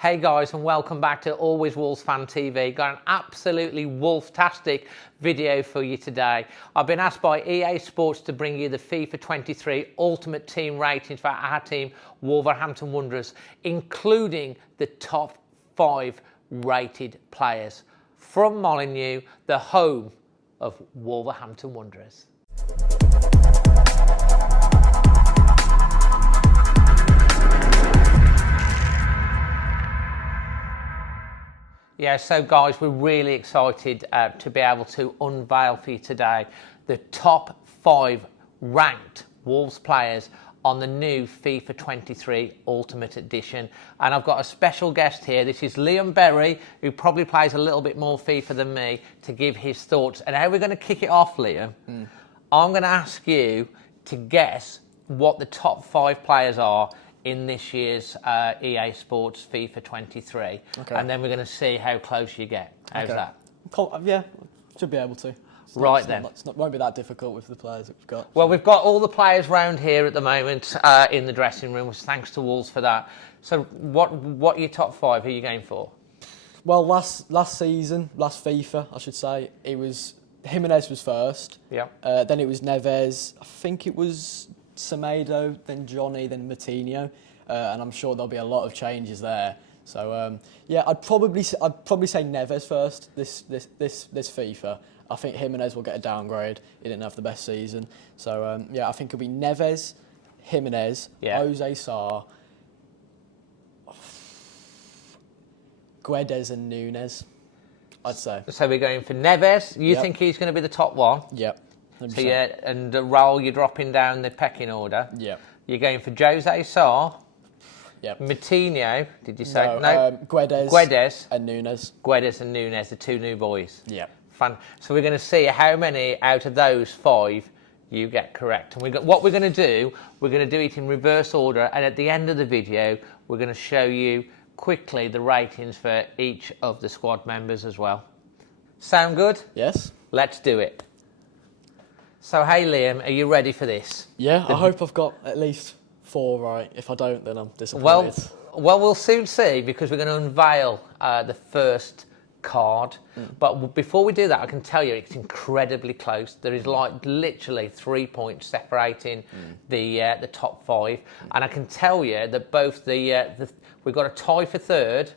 Hey guys, and welcome back to Always Wolves Fan TV. Got an absolutely wolf-tastic video for you today. I've been asked by EA Sports to bring you the FIFA 23 Ultimate Team ratings for our team, Wolverhampton Wanderers, including the top 5 rated players from Molineux, the home of Wolverhampton Wanderers. Yeah, so guys, we're really excited to be able to unveil for you today the top 5 ranked Wolves players on the new FIFA 23 Ultimate Edition. And I've got a special guest here. This is Liam Berry, who probably plays a little bit more FIFA than me, to give his thoughts. And how we're going to kick it off, Liam, I'm going to ask you to guess what the top 5 players are in this year's EA Sports FIFA 23. Okay. And then we're going to see how close you get. How's that? Yeah, should be able to. Won't be that difficult with the players that we've got. Well, we've got all the players round here at the moment in the dressing room, thanks to Wolves for that. So what are your top 5? Who are you going for? Well, last season, last FIFA, I should say, it was Jimenez was first. Yeah. Then it was Neves. I think it was Semedo, then Johnny, then Moutinho, and I'm sure there'll be a lot of changes there. So yeah, I'd probably say Neves first this FIFA. I think Jimenez will get a downgrade. He didn't have the best season, so yeah, I think it'll be Neves, Jimenez, Jose Sarr, Guedes, and Nunes. I'd say. So we're going for Neves. You think he's going to be the top one? Yep. So yeah, and Raúl, you're dropping down the pecking order. Yep. You're going for Jose Sarr. Yep. Moutinho, did you say? No. Guedes and Nunes. Guedes and Nunes, the 2 new boys. Yep. So we're going to see how many out of those 5 you get correct. And what we're going to do, we're going to do it in reverse order. And at the end of the video, we're going to show you quickly the ratings for each of the squad members as well. Sound good? Yes. Let's do it. So, hey Liam, are you ready for this? Yeah, I hope I've got at least 4 right. If I don't, then I'm disappointed. Well, we'll soon see, because we're going to unveil the first card. But before we do that, I can tell you it's incredibly close. There is like literally 3 points separating the top 5, and I can tell you that both we've got a tie for third,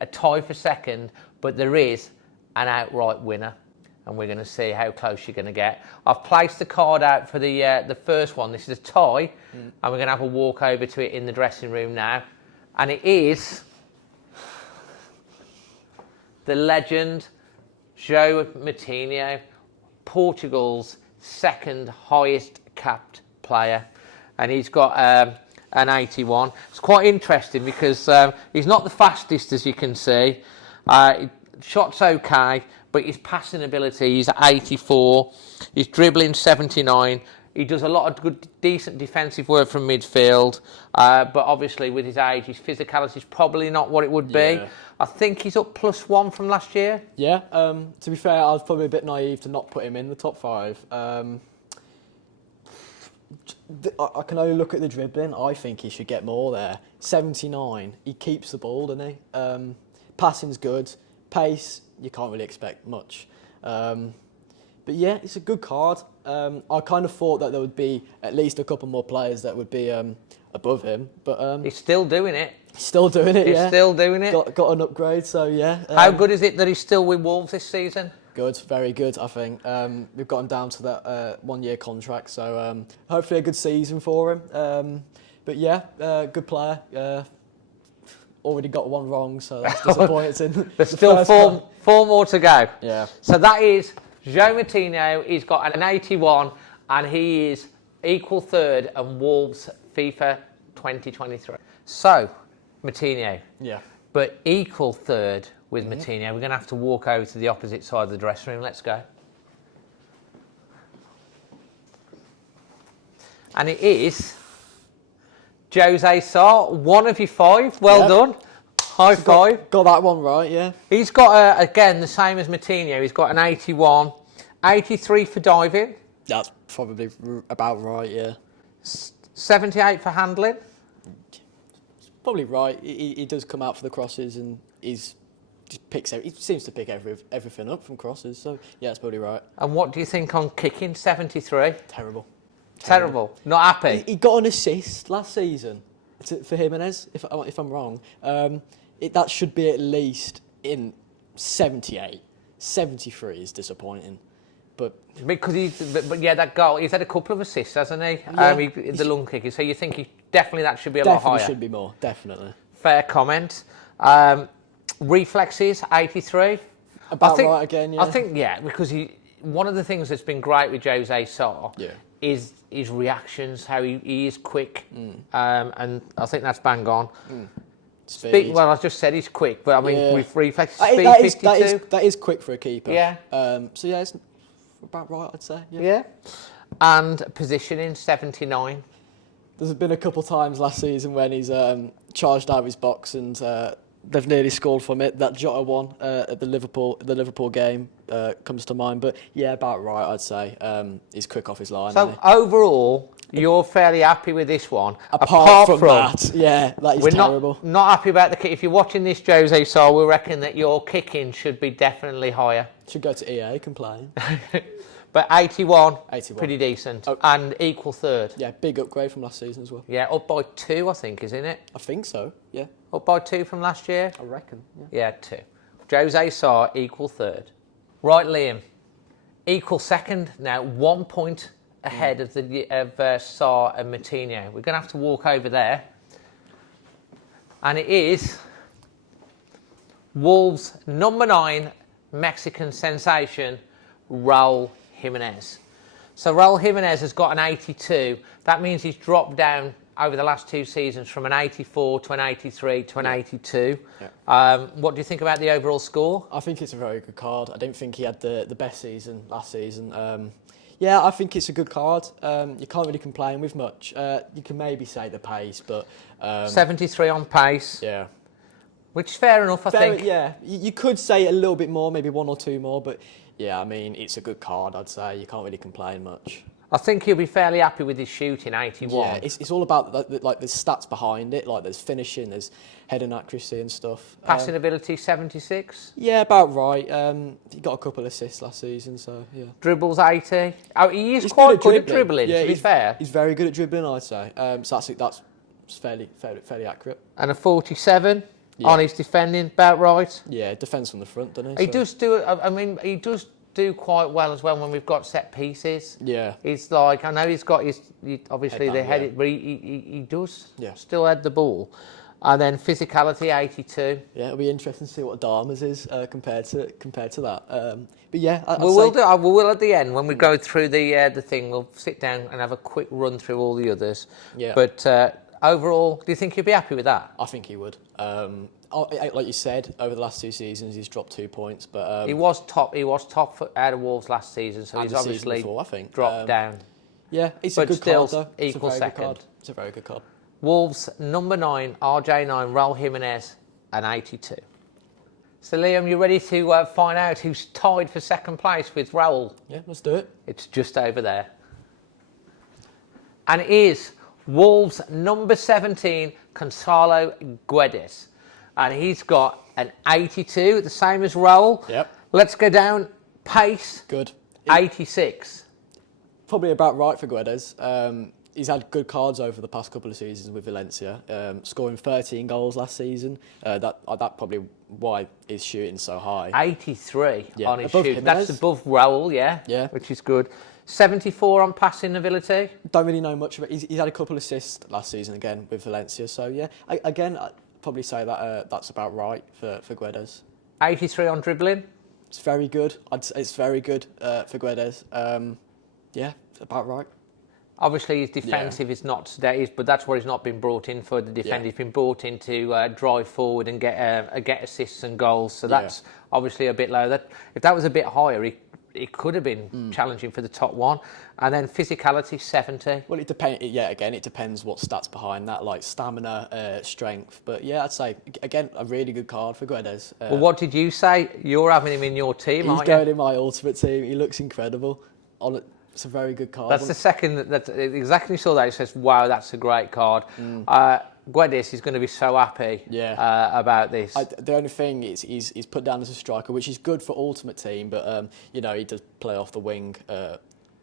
a tie for second, but there is an outright winner. And we're going to see how close you're going to get. I've placed the card out for the first one. This is a tie, and we're going to have a walk over to it in the dressing room now. And it is the legend, João Moutinho, Portugal's 2nd highest capped player. And he's got an 81. It's quite interesting because he's not the fastest, as you can see. Shot's okay, but his passing ability, he's 84. His dribbling, 79. He does a lot of good, decent defensive work from midfield. But obviously, with his age, his physicality is probably not what it would be. Yeah. I think he's up +1 from last year. Yeah. To be fair, I was probably a bit naive to not put him in the top 5. I can only look at the dribbling. I think he should get more there. 79. He keeps the ball, doesn't he? Passing's good. Pace, you can't really expect much. But yeah, it's a good card. I kind of thought that there would be at least a couple more players that would be above him. But he's still doing it. He's still doing it, He's still doing it. Got an upgrade, so yeah. How good is it that he's still with Wolves this season? Good, very good, I think. We've got him down to that 1-year contract, so hopefully a good season for him. But yeah, good player. Already got 1 wrong, so that's disappointing. There's still 4 more to go. Yeah. So that is João Moutinho. He's got an 81, and he is equal 3rd in Wolves FIFA 2023. So, Moutinho. Yeah. But equal 3rd with Moutinho. We're going to have to walk over to the opposite side of the dressing room. Let's go. And it is Jose Sarr, 1 of your 5. Well done. High 5. Got that one right, yeah. He's got, again, the same as Moutinho. He's got an 81. 83 for diving. That's probably about right, yeah. 78 for handling. probably right. He does come out for the crosses and he seems to pick everything up from crosses. So yeah, that's probably right. And what do you think on kicking? 73. Terrible. Not happy. He got an assist last season for Jimenez, if I'm wrong. That should be at least in 78. 73 is disappointing. But that goal, he's had a couple of assists, hasn't he? Yeah, the lung kicker. So you think that should be a lot higher? Definitely should be more, definitely. Fair comment. Reflexes, 83. Right again, yeah. I think, because one of the things that's been great with Jose Sarr is his reactions, how he is quick, and I think that's bang on. Speed. I just said he's quick, but I mean, with reflexes, speed, 52. That is quick for a keeper. Yeah. So yeah, it's about right, I'd say. Yeah. And positioning, 79. There's been a couple of times last season when he's charged out of his box and they've nearly scored from it. That Jota one at the Liverpool game comes to mind. But yeah, about right, I'd say. He's quick off his line. So overall, you're fairly happy with this one. Apart from that, that is terrible. We're not happy about the kick. If you're watching this, Jose Sarr, we reckon that your kicking should be definitely higher. Should go to EA, complain. But 81, pretty decent. And equal third. Yeah, big upgrade from last season as well. Yeah, up by 2, I think, isn't it? I think so, yeah. Up by 2 from last year? I reckon, Yeah, 2. Jose Sarr, equal third. Right, Liam, equal second. Now, 1 point ahead of Sarr and Moutinho. We're going to have to walk over there. And it is Wolves' number 9 Mexican sensation, Raúl Jimenez. So Raúl Jimenez has got an 82. That means he's dropped down over the last 2 seasons from an 84 to an 83 to an 82. Yeah. What do you think about the overall score? I think it's a very good card. I don't think he had the best season last season. I think it's a good card. You can't really complain with much. You can maybe say the pace, but... 73 on pace. Yeah. Which is fair enough, I think. Yeah, you could say a little bit more, maybe 1 or 2 more, but yeah, I mean, it's a good card, I'd say. You can't really complain much. I think he'll be fairly happy with his shooting, 81. Yeah, it's all about, the stats behind it, like there's finishing, there's heading accuracy and stuff. Passing ability, 76? Yeah, about right. He got a couple of assists last season, so yeah. Dribbles, 80? Oh, he's quite good at dribbling, to be fair. He's very good at dribbling, I'd say. So that's fairly accurate. And a 47? Yeah. On his defending, about right. Yeah, defends from the front, doesn't he? He does do. I mean, he does do quite well as well when we've got set pieces. Yeah. He's like, I know he's got his. Obviously, they head it, but he does still head the ball. And then physicality, 82. Yeah, it'll be interesting to see what Dharma's is compared to that. But yeah, we will at the end when we go through the thing. We'll sit down and have a quick run through all the others. Yeah. But. Overall, do you think he'd be happy with that? I think he would. Like you said, over the last 2 seasons, he's dropped 2 points, but he was top. He was top out of Wolves last season, so he's obviously before, I think. dropped down. Yeah, it's a good card though. Equal second. It's a very good card. Wolves number 9, RJ9, Raúl Jimenez, and 82. So Liam, you ready to find out who's tied for second place with Raúl? Yeah, let's do it. It's just over there, and it is Wolves number 17, Gonzalo Guedes. And he's got an 82, the same as Raúl. Yep. Let's go down. Pace. Good. 86. Probably about right for Guedes. He's had good cards over the past couple of seasons with Valencia, scoring 13 goals last season. That probably why his shooting so high. 83 on his shooting. Jimenez. That's above Raúl, yeah, which is good. 74 on passing ability. Don't really know much of it. He's had a couple of assists last season again with Valencia. So yeah, I'd probably say that that's about right for Guedes. 83 on dribbling. It's very good. It's very good for Guedes. Yeah, about right. Obviously, his defensive is not today, but that's what he's not been brought in for. The defender, he's been brought in to drive forward and get assists and goals. So that's obviously a bit low. If that was a bit higher, it could have been challenging for the top one. And then physicality, 70. Well, it depends. Yeah, again, it depends what stats behind that, like stamina, strength. But yeah, I'd say again a really good card for Guedes. Well, what did you say? You're having him in your team, aren't you? He's going in my ultimate team. He looks incredible. It's a very good card. That's the second that exactly saw that. It says, "Wow, that's a great card." Guedes is going to be so happy about this. The only thing is he's put down as a striker, which is good for Ultimate Team, but he does play off the wing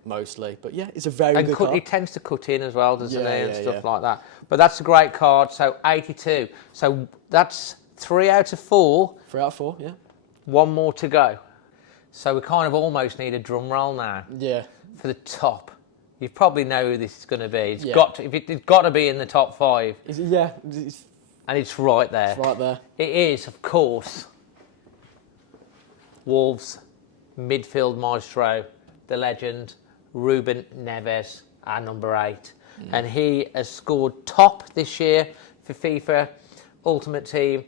mostly. But yeah, it's a very good card. He tends to cut in as well, doesn't he, and stuff like that. But that's a great card. So 82. So that's 3 out of 4. 3 out of 4, yeah. One more to go. So we kind of almost need a drum roll now. Yeah. For the top. You probably know who this is going to be. It's got to be in the top 5. And it's right there. It's right there. It is, of course, Wolves midfield maestro, the legend, Ruben Neves, our number 8. And he has scored top this year for FIFA Ultimate Team,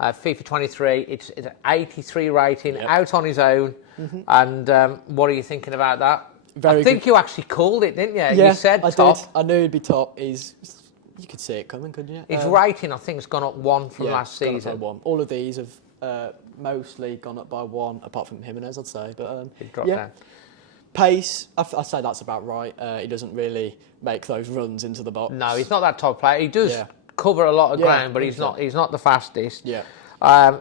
FIFA 23. It's an 83 rating, out on his own. And what are you thinking about that? I think you actually called it, didn't you? Yeah, you said I top. did. I knew he'd be top. You could see it coming, couldn't you? His rating, I think, has gone up 1 from last season. Gone up by 1. All of these have mostly gone up by 1, apart from Jimenez, I'd say. But he dropped down. Pace, I'd say that's about right. He doesn't really make those runs into the box. No, he's not that top player. He does cover a lot of ground, but he's not the fastest. Yeah.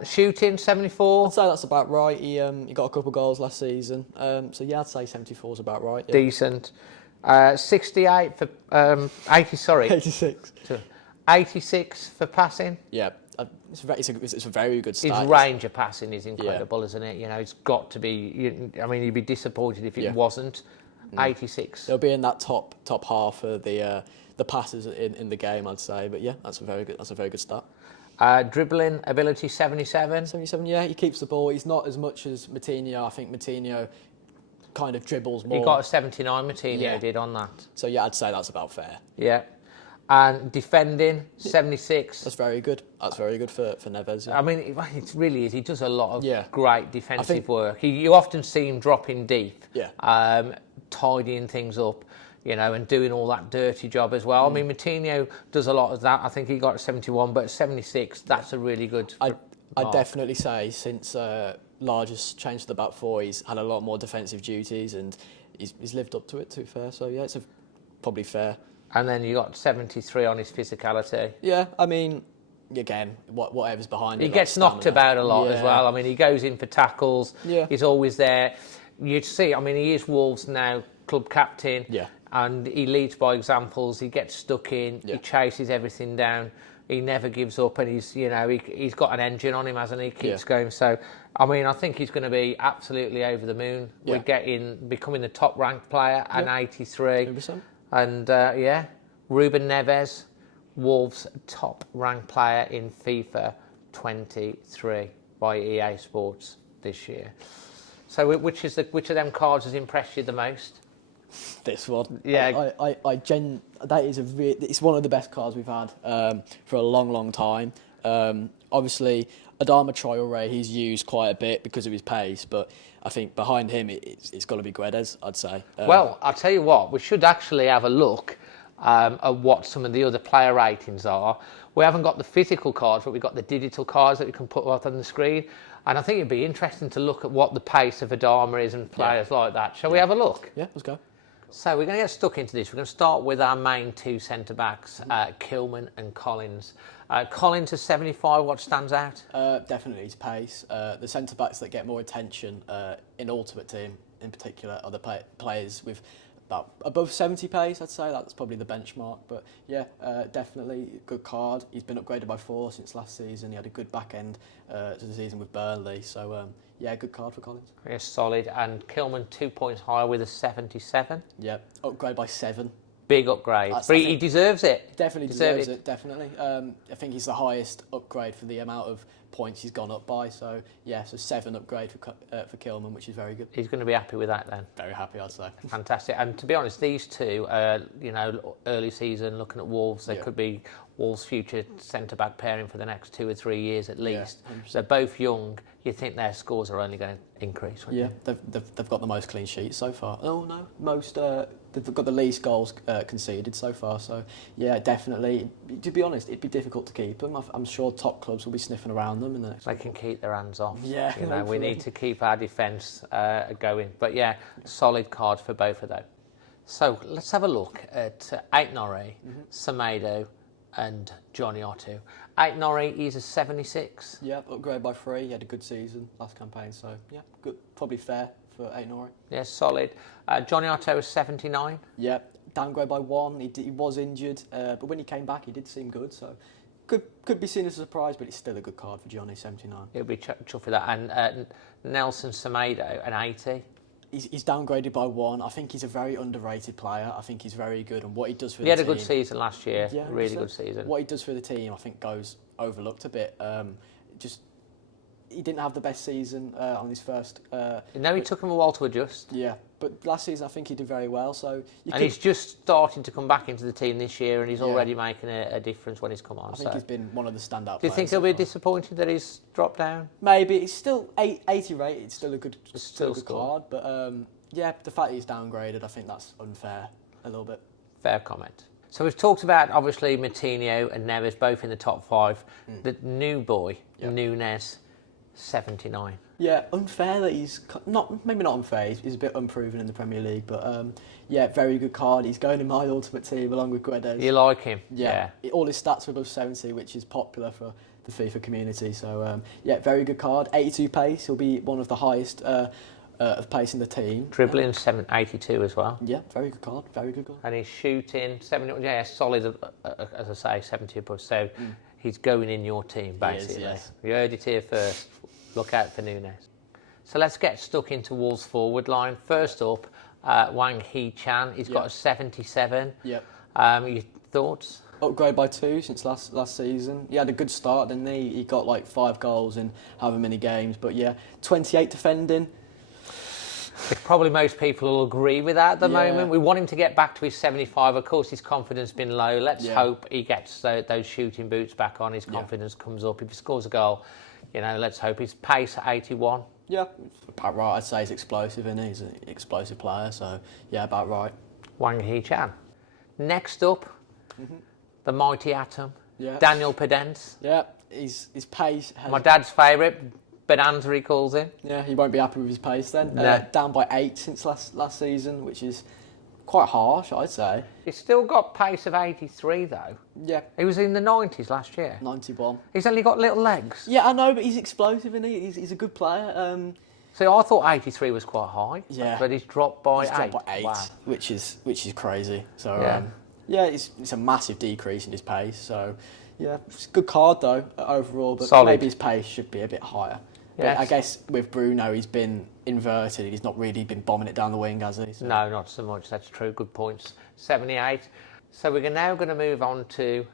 Shooting 74. I'd say that's about right. He got a couple of goals last season. So yeah, I'd say 74 is about right. Yeah. Decent. 68 for 80. Sorry. 86. 86 for passing. Yeah. It's a very good stat. His range of passing is incredible, isn't it? It's got to be. You'd be disappointed if it wasn't. 86. They'll be in that top half of the passes in the game, I'd say. But yeah, that's a very good stat. Dribbling ability 77. 77, yeah, he keeps the ball. He's not as much as Matinho. I think Matinho kind of dribbles more. He got a 79, Matinho did on that. So yeah, I'd say that's about fair. Yeah. And defending 76. That's very good. That's very good for Neves. Yeah. I mean, it really is. He does a lot of great defensive work. You often see him dropping deep, tidying things up. And doing all that dirty job as well. I mean, Matinho does a lot of that. I think he got 71, but 76, that's a really good I'd definitely say since Large has changed to the back 4, he's had a lot more defensive duties and he's lived up to it, to be fair. So, yeah, it's probably fair. And then you got 73 on his physicality. Yeah, I mean, again, whatever's behind it. He gets knocked about a lot as well. I mean, he goes in for tackles. Yeah. He's always there. You'd see, I mean, he is Wolves now club captain. Yeah. And he leads by examples. He gets stuck in. He chases everything down. He never gives up, and he's got an engine on him, hasn't he? Keeps going. So, I mean, I think he's going to be absolutely over the moon. Yeah. We're becoming the top ranked player at 83. 100%. And Ruben Neves, Wolves top ranked player in FIFA 23 by EA Sports this year. So, which of them cards has impressed you the most? This one, yeah. It's one of the best cards we've had for a long time. Obviously, Adama Traoré, he's used quite a bit because of his pace, but I think behind him it's got to be Guedes, I'd say. Well, I'll tell you what, we should actually have a look at what some of the other player ratings are. We haven't got the physical cards, but we've got the digital cards that we can put up on the screen. And I think it'd be interesting to look at what the pace of Adama is and players like that. Shall we have a look? Yeah, let's go. So we're going to get stuck into this. We're going to start with our main 2 centre-backs, Kilman and Collins. Collins is 75. What stands out? Definitely his pace. The centre-backs that get more attention in Ultimate Team, in particular, are the players with about above 70 pace, I'd say. That's probably the benchmark. But yeah, definitely a good card. He's been upgraded by 4 since last season. He had a good back end to the season with Burnley. So yeah, good card for Collins. Yeah, solid. And Kilman 2 points higher with a 77. Yeah, upgrade by 7. Big upgrade. But he deserves it. Definitely deserves it. Definitely. I think he's the highest upgrade for the amount of points he's gone up by. So yeah, so 7 upgrade for Kilman, which is very good. He's going to be happy with that then. Very happy, I'd say. Fantastic. And to be honest, these two, early season, looking at Wolves, they could be Wolves' future centre-back pairing for the next 2 or 3 years at least. Yeah, they're both young. You think their scores are only going to increase, wouldn't you? They've got the most clean sheets so far. Oh no, most. They've got the least goals conceded so far. So yeah, definitely. To be honest, it'd be difficult to keep them. I'm sure top clubs will be sniffing around them in the next. They can keep their hands off. Yeah, we need to keep our defence going. But yeah, solid cards for both of them. So let's have a look at Aït-Nouri, Semedo, and Johnny Otto. Aït-Nouri, he's a 76. Yeah, upgrade by 3. He had a good season last campaign, so yeah, good. Probably fair for Aït-Nouri. Yeah, solid. Johnny Otto is 79. Yeah, downgrade by 1. He was injured, but when he came back, he did seem good. So could be seen as a surprise, but it's still a good card for Johnny, 79. He'll be chuffed with that. And Nelson Semedo, an 80. He's downgraded by 1. I think he's a very underrated player. I think he's very good, and what he does for he the team... He had a good season last year, yeah, really good season. What he does for the team, I think, goes overlooked a bit. He didn't have the best season on his first... No, he took him a while to adjust. Yeah, but last season I think he did very well. He's just starting to come back into the team this year, and he's already making a difference when he's come on. I think he's been one of the standout players. Do you think he'll be disappointed that he's dropped down? Maybe. It's still 80 rated. It's still a good, card. But the fact that he's downgraded, I think that's unfair a little bit. Fair comment. So we've talked about, obviously, Moutinho and Neves both in the top 5. The new boy, Núñez, 79. Yeah, unfair that he's maybe not unfair. He's a bit unproven in the Premier League, but very good card. He's going in my ultimate team along with Guedes. You like him? Yeah. All his stats are above 70, which is popular for the FIFA community. So very good card. 82 pace. He'll be one of the highest of pace in the team. Dribbling 82 as well. Yeah, very good card. Very good card. And he's shooting 70. Yeah, solid. As I say, 70 plus. So he's going in your team basically. He is, yes. You heard it here first. Look out for Núñez. So let's get stuck into Wolves' forward line. First up, Wang Hee-chan. He's got a 77. Yep. Your thoughts? Upgrade by 2 since last season. He had a good start, didn't he? He got like 5 goals in however many games. But 28 defending. Probably most people will agree with that at the moment. We want him to get back to his 75. Of course, his confidence has been low. Let's hope he gets those shooting boots back on. His confidence comes up. If he scores a goal, let's hope his pace at 81. Yeah, about right. I'd say he's explosive, and he's an explosive player. So about right. Wang Hee-chan. Next up, the mighty Atom. Yeah. Daniel Pedence. Yeah, his pace. My dad's favourite. Bonanza, he calls him. Yeah, he won't be happy with his pace then. No. Down by 8 since last season, which is quite harsh, I'd say. He's still got pace of 83 though. Yeah. He was in the 90s last year. 91. He's only got little legs. Yeah, I know, but he's explosive, isn't he? He's a good player. So I thought 83 was quite high. Yeah. But he's dropped by 8. Dropped by 8, wow. which is crazy. So it's a massive decrease in his pace. So it's a good card though overall, but solid. Maybe his pace should be a bit higher. Yes. I guess with Bruno, he's been inverted. He's not really been bombing it down the wing, has he? So. No, not so much. That's true. Good points. 78. So we're now going to move on to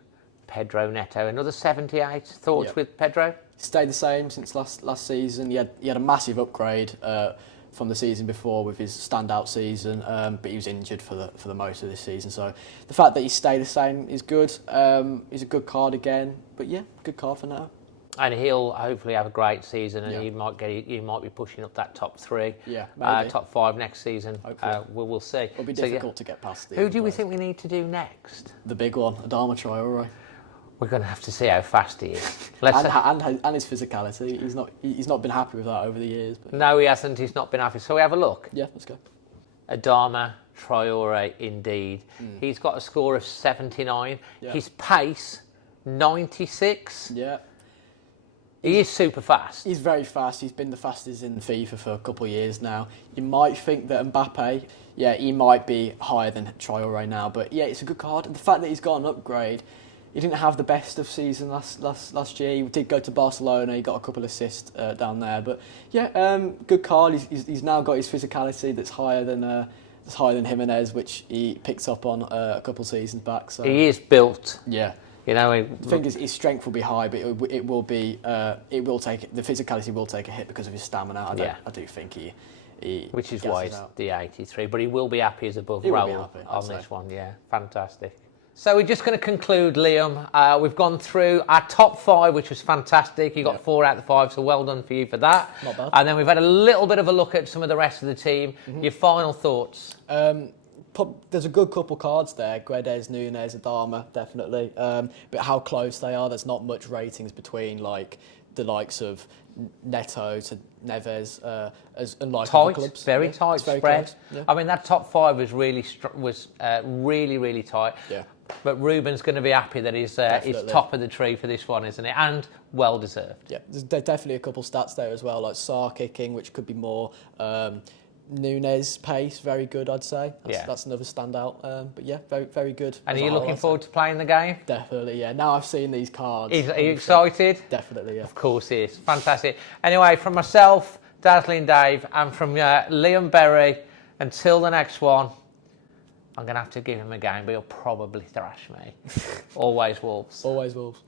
Pedro Neto. Another 78. Thoughts with Pedro? Stayed the same since last season. He had a massive upgrade from the season before with his standout season, but he was injured for the most of this season. So the fact that he stayed the same is good. He's a good card again, but good card for now. And he'll hopefully have a great season, and he might be pushing up that top 3, top 5 next season. We'll see. It'll be difficult to get past. Who do we think we need to do next? The big one, Adama Traore. We're going to have to see how fast he is. And his physicality. He's not been happy with that over the years. But. No, he hasn't. He's not been happy. So we have a look. Yeah, let's go. Adama Traore, indeed. He's got a score of 79. Yeah. His pace, 96. Yeah. He is super fast. He's very fast. He's been the fastest in FIFA for a couple of years now. You might think that Mbappe, he might be higher than Traore now, but it's a good card. And the fact that he's got an upgrade, he didn't have the best of season last year. He did go to Barcelona. He got a couple of assists down there, but good card. He's now got his physicality that's higher than Jimenez, which he picked up on a couple of seasons back. So he is built. Yeah. The thing is, his strength will be high, but it will take the physicality will take a hit because of his stamina. I do think he which is why it's the 83, but he will be happy as above Raúl on this one. Yeah, fantastic. So we're just going to conclude, Liam. We've gone through our top 5, which was fantastic. You got 4 out of the 5, so well done for you for that. Not bad. And then we've had a little bit of a look at some of the rest of the team. Your final thoughts? There's a good couple cards there. Guedes, Núñez, Adama, definitely. But how close they are, there's not much ratings between the likes of Neto to Neves and tight, clubs. Very tight spread. Yeah. I mean, that top 5 was really, really tight. Yeah. But Ruben's going to be happy that he's top of the tree for this one, isn't it? And well deserved. Yeah, there's definitely a couple stats there as well, like Sarr kicking, which could be more. Nunez pace, very good, I'd say. That's another standout. But yeah, very, very good. And are you looking forward to playing the game? Definitely, yeah. Now I've seen these cards. Are you excited? Definitely, yeah. Of course he is. Fantastic. Anyway, from myself, Dazzling Dave, and from Liam Berry, until the next one, I'm going to have to give him a game, but he'll probably thrash me. Always Wolves. Always Wolves.